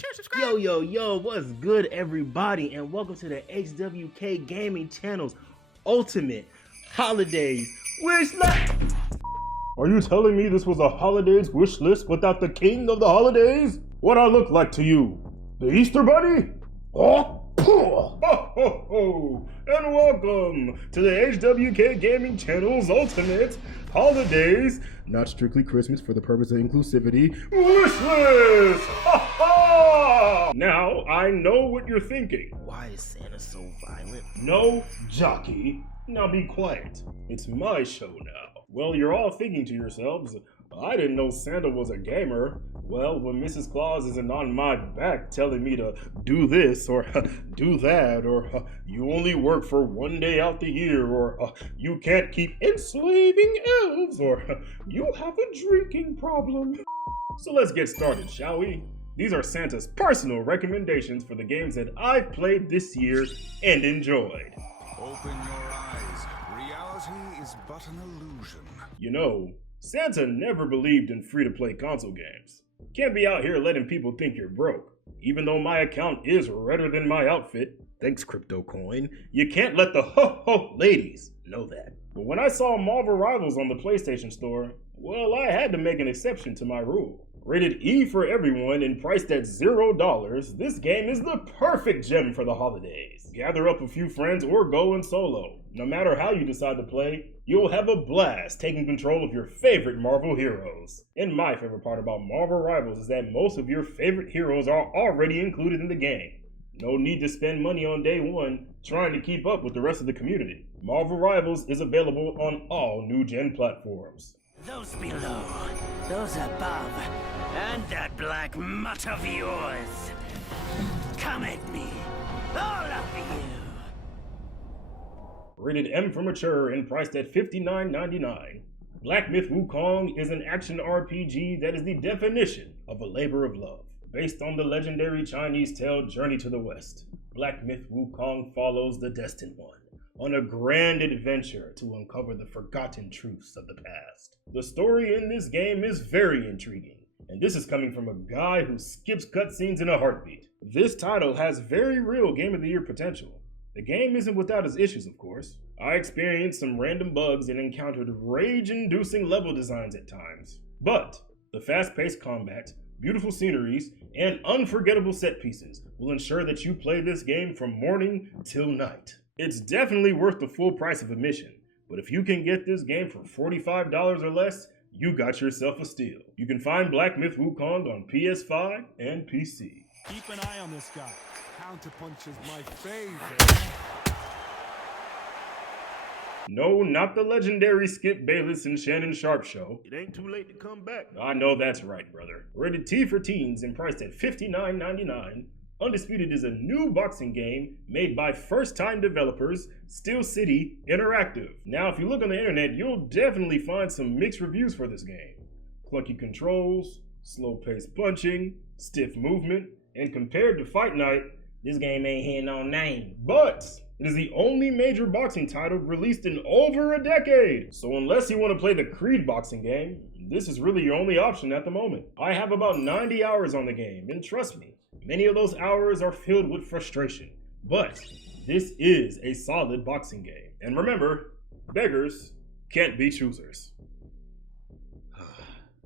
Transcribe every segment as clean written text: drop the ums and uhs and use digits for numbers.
share, subscribe. Yo, what's good, everybody, and welcome to the HWK Gaming Channel's Ultimate Holidays Wish List. Are you telling me this was a holidays wish list without the king of the holidays? What I look like to you? The Easter Bunny? Oh, ho, ho, ho. And welcome to the HWK Gaming Channel's Ultimate Holidays, not strictly Christmas for the purpose of inclusivity, wish list! Ha ha! Now, I know what you're thinking. Why is Santa so violent? No, jockey. Now be quiet. It's my show now. Well, you're all thinking to yourselves, I didn't know Santa was a gamer. Well, when Mrs. Claus isn't on my back telling me to do this or do that, or you only work for one day out the year, or you can't keep enslaving elves, or you have a drinking problem. So let's get started, shall we? These are Santa's personal recommendations for the games that I've played this year and enjoyed. Open your eyes. Reality is but an illusion. You know, Santa never believed in free-to-play console games. Can't be out here letting people think you're broke. Even though my account is redder than my outfit, thanks Crypto Coin, you can't let the ho-ho ladies know that. But when I saw Marvel Rivals on the PlayStation Store, well, I had to make an exception to my rule. Rated E for everyone and priced at $0, this game is the perfect gem for the holidays. Gather up a few friends or go in solo. No matter how you decide to play, you'll have a blast taking control of your favorite Marvel heroes. And my favorite part about Marvel Rivals is that most of your favorite heroes are already included in the game. No need to spend money on day one trying to keep up with the rest of the community. Marvel Rivals is available on all new-gen platforms. Those below, those above, and that black mutt of yours. Come at me, all of you. Rated M for mature and priced at $59.99. Black Myth Wukong is an action RPG that is the definition of a labor of love. Based on the legendary Chinese tale Journey to the West, Black Myth Wukong follows the Destined One on a grand adventure to uncover the forgotten truths of the past. The story in this game is very intriguing, and this is coming from a guy who skips cutscenes in a heartbeat. This title has very real Game of the Year potential. The game isn't without its issues, of course. I experienced some random bugs and encountered rage-inducing level designs at times. But the fast-paced combat, beautiful sceneries, and unforgettable set pieces will ensure that you play this game from morning till night. It's definitely worth the full price of admission, but if you can get this game for $45 or less, you got yourself a steal. You can find Black Myth Wukong on PS5 and PC. Keep an eye on this guy. Counterpunch is my favorite. No, not the legendary Skip Bayless and Shannon Sharp show. It ain't too late to come back. I know that's right, brother. Rated T for teens and priced at $59.99. Undisputed is a new boxing game made by first-time developers Steel City Interactive. Now, if you look on the internet, you'll definitely find some mixed reviews for this game. Clunky controls, slow-paced punching, stiff movement, and compared to Fight Night, this game ain't hitting no name. But it is the only major boxing title released in over a decade. So unless you want to play the Creed boxing game, this is really your only option at the moment. I have about 90 hours on the game, and trust me, many of those hours are filled with frustration. But this is a solid boxing game. And remember, beggars can't be choosers.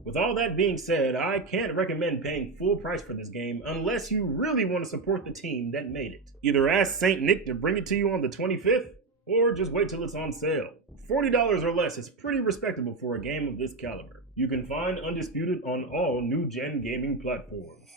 With all that being said, I can't recommend paying full price for this game unless you really want to support the team that made it. Either ask St. Nick to bring it to you on the 25th, or just wait till it's on sale. $40 or less is pretty respectable for a game of this caliber. You can find Undisputed on all new-gen gaming platforms.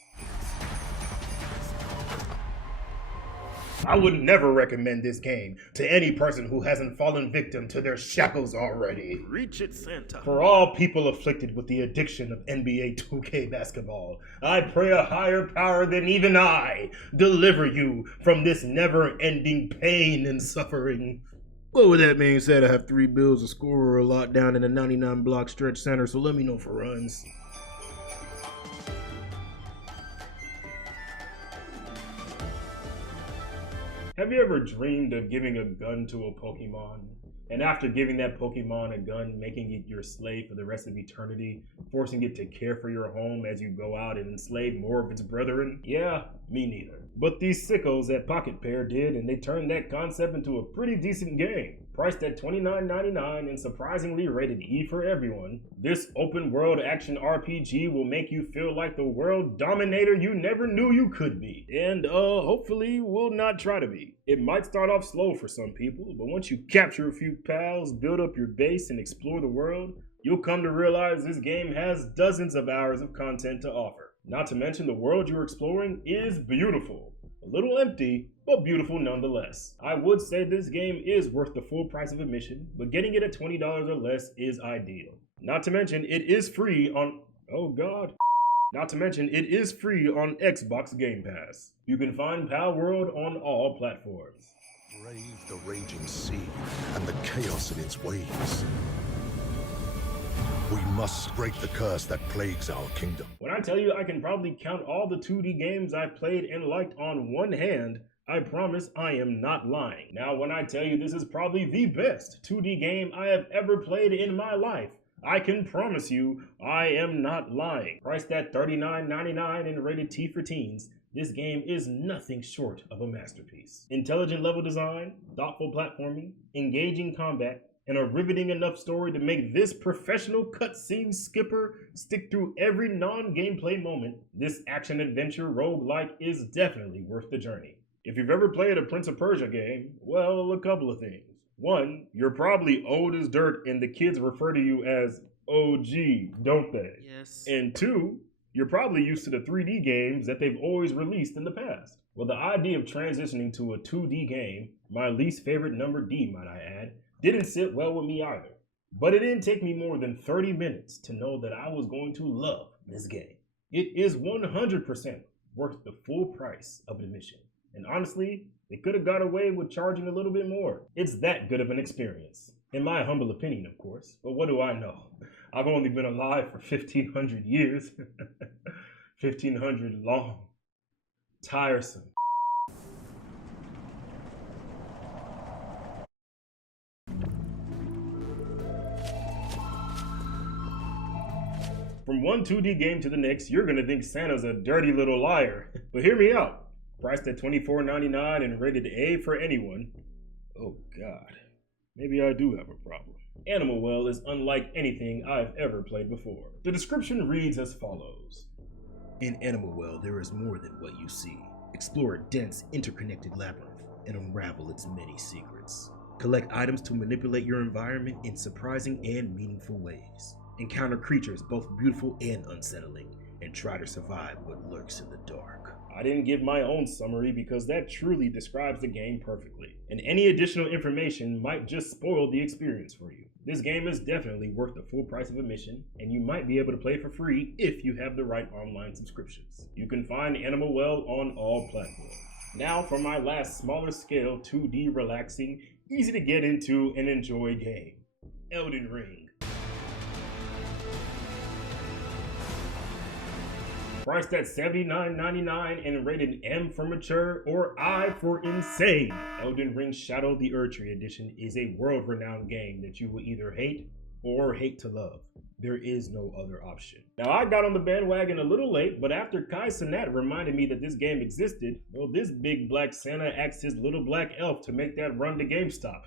I would never recommend this game to any person who hasn't fallen victim to their shackles already. Reach it, Santa. For all people afflicted with the addiction of NBA 2K basketball, I pray a higher power than even I deliver you from this never-ending pain and suffering. Well, with that being said, I have 3 bills, a scorer, a lot down in the 99 block stretch center, so let me know for runs. Have you ever dreamed of giving a gun to a Pokemon? And after giving that Pokemon a gun, making it your slave for the rest of eternity, forcing it to care for your home as you go out and enslave more of its brethren? Yeah, me neither. But these sickos at Pocket Pair did, and they turned that concept into a pretty decent game. Priced at $29.99 and surprisingly rated E for everyone, this open world action RPG will make you feel like the world dominator you never knew you could be. And hopefully will not try to be. It might start off slow for some people, but once you capture a few pals, build up your base, and explore the world, you'll come to realize this game has dozens of hours of content to offer. Not to mention the world you're exploring is beautiful. A little empty, but beautiful nonetheless. I would say this game is worth the full price of admission, but getting it at $20 or less is ideal. Not to mention it is free on, Not to mention it is free on Xbox Game Pass. You can find Palworld on all platforms. Brave the raging sea and the chaos in its waves. We must break the curse that plagues our kingdom. When I tell you I can probably count all the 2D games I've played and liked on one hand, I promise I am not lying. Now when I tell you this is probably the best 2D game I have ever played in my life, I can promise you I am not lying. Priced at $39.99 and rated T for teens, this game is nothing short of a masterpiece. Intelligent level design, thoughtful platforming, engaging combat, and a riveting enough story to make this professional cutscene skipper stick through every non-gameplay moment, this action-adventure roguelike is definitely worth the journey. If you've ever played a Prince of Persia game, well, a couple of things. One, you're probably old as dirt and the kids refer to you as OG, don't they? Yes. And two, you're probably used to the 3D games that they've always released in the past. Well, the idea of transitioning to a 2D game, my least favorite number D, might I add, didn't sit well with me either. But it didn't take me more than 30 minutes to know that I was going to love this game. It is 100% worth the full price of admission. And honestly, they could have got away with charging a little bit more. It's that good of an experience. In my humble opinion, of course. But what do I know? I've only been alive for 1,500 years. 1,500 long. Tiresome. From one 2D game to the next, you're gonna think Santa's a dirty little liar. But hear me out. Priced at $24.99 and rated A for anyone. Oh God, maybe I do have a problem. Animal Well is unlike anything I've ever played before. The description reads as follows. In Animal Well, there is more than what you see. Explore a dense, interconnected labyrinth and unravel its many secrets. Collect items to manipulate your environment in surprising and meaningful ways. Encounter creatures both beautiful and unsettling, and try to survive what lurks in the dark. I didn't give my own summary because that truly describes the game perfectly, and any additional information might just spoil the experience for you. This game is definitely worth the full price of admission, and you might be able to play for free if you have the right online subscriptions. You can find Animal Well on all platforms. Now for my last smaller scale 2D relaxing, easy to get into and enjoy game. Elden Ring. Priced at $79.99 and rated M for mature or I for insane. Elden Ring Shadow the Erdtree Edition is a world-renowned game that you will either hate or hate to love. There is no other option. Now I got on the bandwagon a little late, but after Kai Cenat reminded me that this game existed, well, this big black Santa asked his little black elf to make that run to GameStop.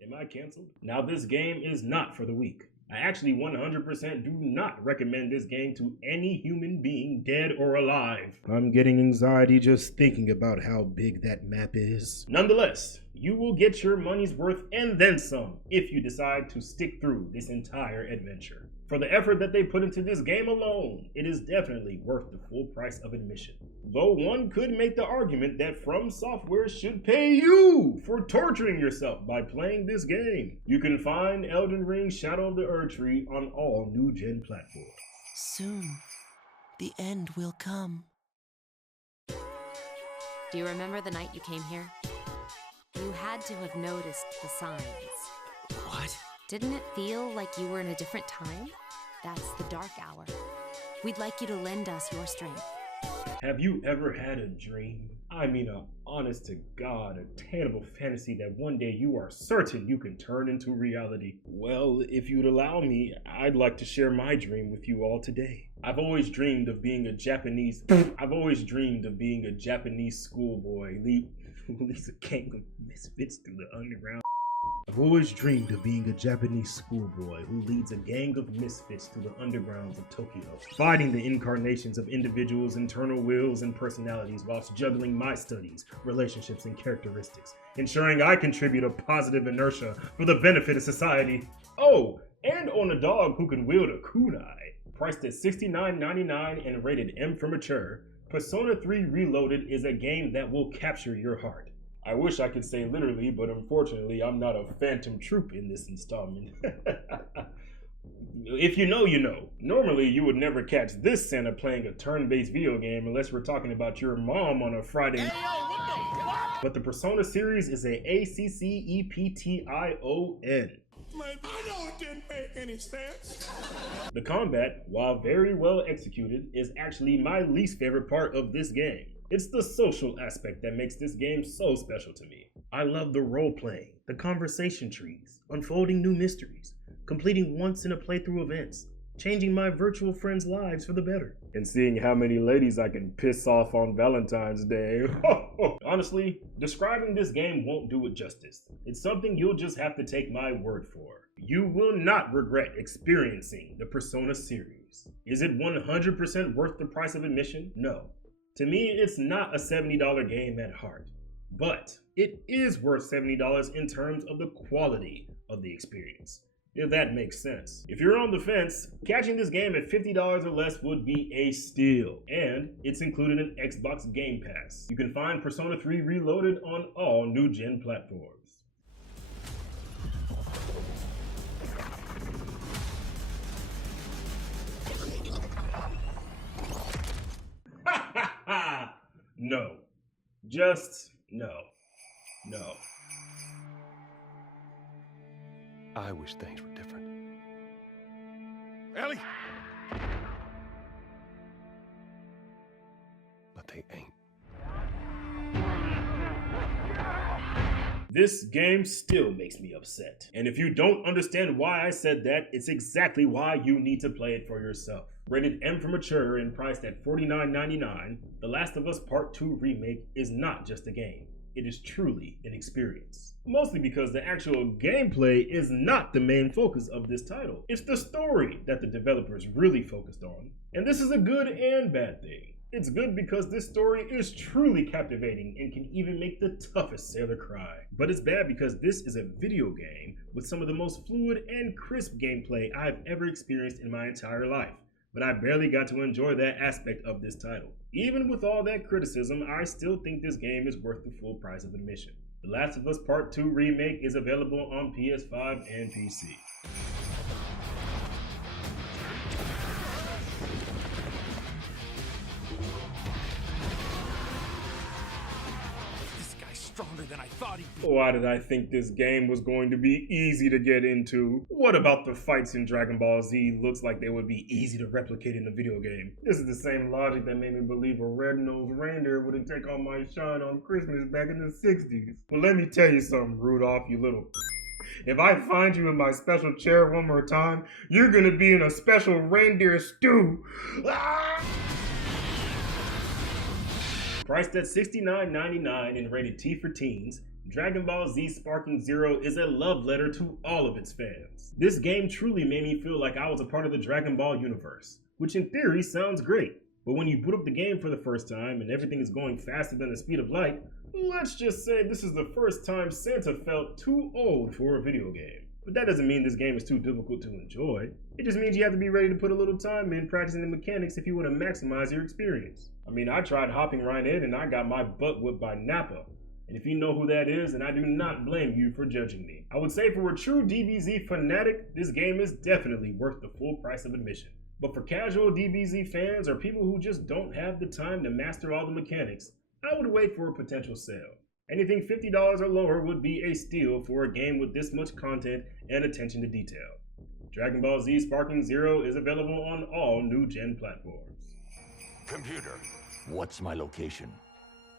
Am I canceled? Now this game is not for the weak. I actually 100% do not recommend this game to any human being, dead or alive. I'm getting anxiety just thinking about how big that map is. Nonetheless, you will get your money's worth and then some if you decide to stick through this entire adventure. For the effort that they put into this game alone, it is definitely worth the full price of admission. Though one could make the argument that From Software should pay you for torturing yourself by playing this game. You can find Elden Ring Shadow of the Erdtree on all new-gen platforms. Soon, the end will come. Do you remember the night you came here? You had to have noticed the signs. What? Didn't it feel like you were in a different time? That's the dark hour. We'd like you to lend us your strength. Have you ever had a dream? I mean, an honest to God, attainable fantasy that one day you are certain you can turn into reality. Well, if you'd allow me, I'd like to share my dream with you all today. I've always dreamed of being a Japanese schoolboy who leads a gang of misfits through the underground. I've always dreamed of being a Japanese schoolboy who leads a gang of misfits through the undergrounds of Tokyo, fighting the incarnations of individuals' internal wills and personalities whilst juggling my studies, relationships, and characteristics, ensuring I contribute a positive inertia for the benefit of society. Oh, and on a dog who can wield a kunai. Priced at $69.99 and rated M for mature, Persona 3 Reloaded is a game that will capture your heart. I wish I could say literally, but unfortunately I'm not a phantom troop in this installment. If you know, you know. Normally you would never catch this Santa playing a turn-based video game unless we're talking about your mom on a Friday. Hey, yo, what the fuck? But the Persona series is a ACCEPTION. I know it didn't make any sense. The combat, while very well executed, is actually my least favorite part of this game. It's the social aspect that makes this game so special to me. I love the role-playing, the conversation trees, unfolding new mysteries, completing once in a playthrough events, changing my virtual friends' lives for the better, and seeing how many ladies I can piss off on Valentine's Day. Honestly, describing this game won't do it justice. It's something you'll just have to take my word for. You will not regret experiencing the Persona series. Is it 100% worth the price of admission? No. To me, it's not a $70 game at heart, but it is worth $70 in terms of the quality of the experience, if that makes sense. If you're on the fence, catching this game at $50 or less would be a steal, and it's included in Xbox Game Pass. You can find Persona 3 Reloaded on all new-gen platforms. No. Just no. No. I wish things were different. Ellie! But they ain't. This game still makes me upset. And if you don't understand why I said that, it's exactly why you need to play it for yourself. Rated M for mature and priced at $49.99, The Last of Us Part 2 Remake is not just a game. It is truly an experience. Mostly because the actual gameplay is not the main focus of this title. It's the story that the developers really focused on. And this is a good and bad thing. It's good because this story is truly captivating and can even make the toughest sailor cry. But it's bad because this is a video game with some of the most fluid and crisp gameplay I've ever experienced in my entire life. But I barely got to enjoy that aspect of this title. Even with all that criticism, I still think this game is worth the full price of admission. The Last of Us Part 2 Remake is available on PS5 and PC. Stronger than I thought he'd be. Why did I think this game was going to be easy to get into? What about the fights in Dragon Ball Z looks like they would be easy to replicate in a video game? This is the same logic that made me believe a red-nosed reindeer wouldn't take all my shine on Christmas back in the 60s. Well, let me tell you something, Rudolph, you little... If I find you in my special chair one more time, you're gonna be in a special reindeer stew. Ah! Priced at $69.99 and rated T for teens, Dragon Ball Z Sparking Zero is a love letter to all of its fans. This game truly made me feel like I was a part of the Dragon Ball universe, which in theory sounds great, but when you boot up the game for the first time and everything is going faster than the speed of light, let's just say this is the first time Santa felt too old for a video game. But that doesn't mean this game is too difficult to enjoy. It just means you have to be ready to put a little time in practicing the mechanics if you want to maximize your experience. I mean, I tried hopping right in and I got my butt whipped by Nappa. And if you know who that is, then I do not blame you for judging me. I would say for a true DBZ fanatic, this game is definitely worth the full price of admission. But for casual DBZ fans or people who just don't have the time to master all the mechanics, I would wait for a potential sale. Anything $50 or lower would be a steal for a game with this much content and attention to detail. Dragon Ball Z Sparking Zero is available on all new-gen platforms. Computer, what's my location?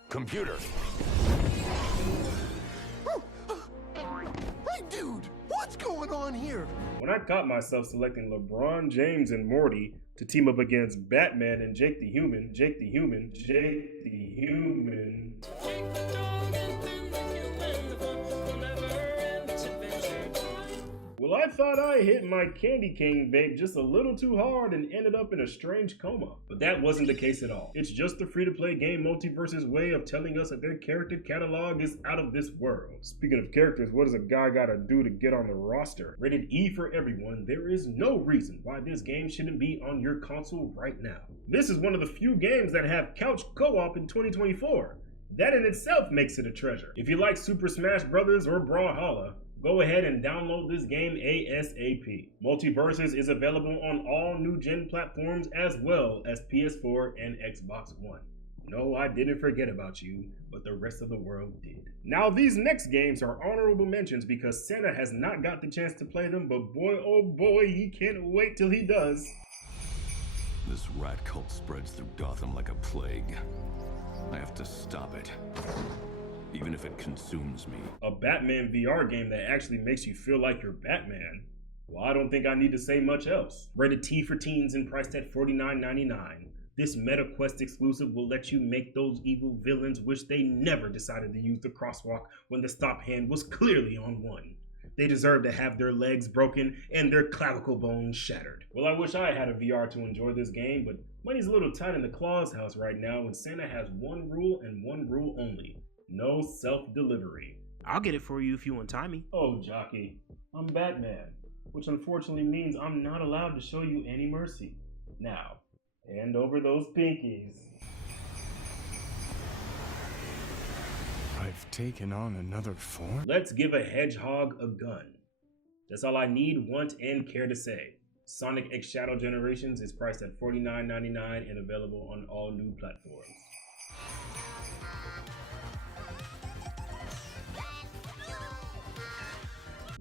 Computer, Hey, dude, what's going on here? When I caught myself selecting LeBron James and Morty to team up against Batman and Jake the Human. Well, I thought I hit my candy cane vape just a little too hard and ended up in a strange coma. But that wasn't the case at all. It's just the free-to-play game Multiversus' way of telling us that their character catalog is out of this world. Speaking of characters, what does a guy gotta do to get on the roster? Rated E for everyone, there is no reason why this game shouldn't be on your console right now. This is one of the few games that have couch co-op in 2024. That in itself makes it a treasure. If you like Super Smash Bros. Or Brawlhalla, go ahead and download this game ASAP. Multiversus is available on all new gen platforms as well as PS4 and Xbox One. No, I didn't forget about you, but the rest of the world did. Now these next games are honorable mentions because Santa has not got the chance to play them, but boy oh boy, he can't wait till he does. This rat cult spreads through Gotham like a plague. I have to stop it. Even if it consumes me. A Batman VR game that actually makes you feel like you're Batman? Well, I don't think I need to say much else. Rated T for teens and priced at $49.99. This MetaQuest exclusive will let you make those evil villains wish they never decided to use the crosswalk when the stop hand was clearly on one. They deserve to have their legs broken and their clavicle bones shattered. Well, I wish I had a VR to enjoy this game, but money's a little tight in the Claus house right now, and Santa has one rule and one rule only. No self-delivery. I'll get it for you if you untie me. Oh, jockey, I'm Batman, which unfortunately means I'm not allowed to show you any mercy. Now, hand over those pinkies. I've taken on another form? Let's give a hedgehog a gun. That's all I need, want, and care to say. Sonic X Shadow Generations is priced at $49.99 and available on all new platforms.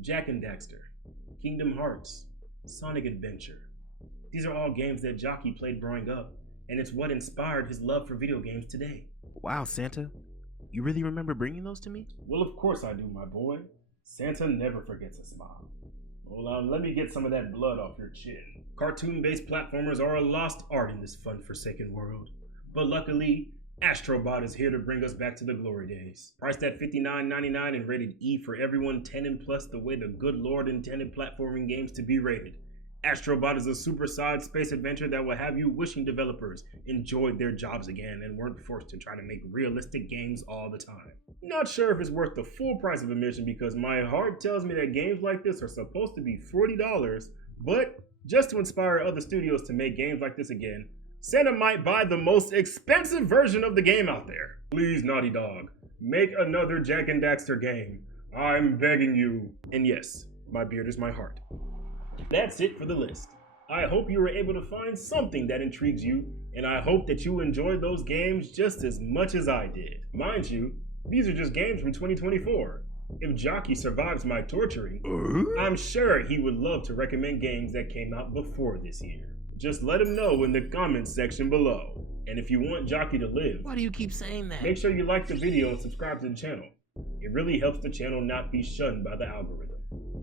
Jak and Daxter, Kingdom Hearts, Sonic Adventure. These are all games that Jockey played growing up, and it's what inspired his love for video games today. Wow, Santa. You really remember bringing those to me? Well, of course I do, my boy. Santa never forgets a smile. Well, let me get some of that blood off your chin. Cartoon-based platformers are a lost art in this fun, forsaken world. But luckily, Astrobot is here to bring us back to the glory days. Priced at $59.99 and rated E for everyone 10 and plus, the way the good Lord intended platforming games to be rated. Astrobot is a supersized space adventure that will have you wishing developers enjoyed their jobs again and weren't forced to try to make realistic games all the time. Not sure if it's worth the full price of admission because my heart tells me that games like this are supposed to be $40, but just to inspire other studios to make games like this again, Santa might buy the most expensive version of the game out there. Please, Naughty Dog, make another Jak and Daxter game. I'm begging you. And yes, my beard is my heart. That's it for the list. I hope you were able to find something that intrigues you, and I hope that you enjoyed those games just as much as I did. Mind you, these are just games from 2024. If Jockey survives my torturing, I'm sure he would love to recommend games that came out before this year. Just let him know in the comments section below. And if you want Jockey to live, Why do you keep saying that? make sure you like the video and subscribe to the channel. It really helps the channel not be shunned by the algorithm.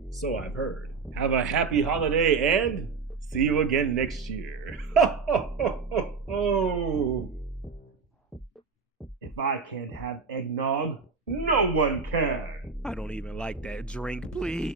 So I've heard. Have a happy holiday and see you again next year. If I can't have eggnog, no one can. I don't even like that drink, please.